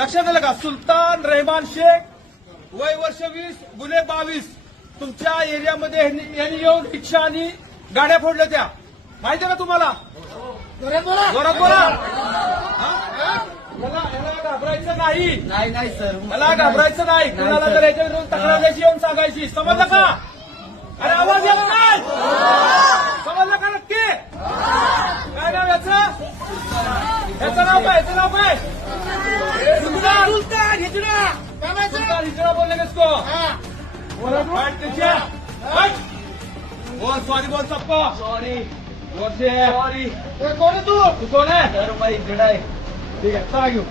लक्षात आलं का? सुलतान रहमान शेख, वय वर्ष 20, गुन्हे 22. तुमच्या एरियामध्ये यांनी येऊन रिक्षा आणि गाड्या फोडल्या त्या, माहिती आहे का तुम्हाला? जोरात बोला. याला घाबरायचं नाही. नाही सर. मला घाबरायचं नाही. कुणाला जर याच्या विरुद्ध तक्रार द्यायची येऊन सांगायची. समजलं का? अरे आवाज येत नाही. समजलं का नक्की? काय नाव याचं? याचं नाव काय? याचं नाव काय? सुलतान हिजड़ा बोलने का इसको? सॉरी बोल सबको. सॉरी. सॉरी. कौन है तू? कौन है? सर भाई हिजड़ा है. ठीक आहे, चला घेऊ.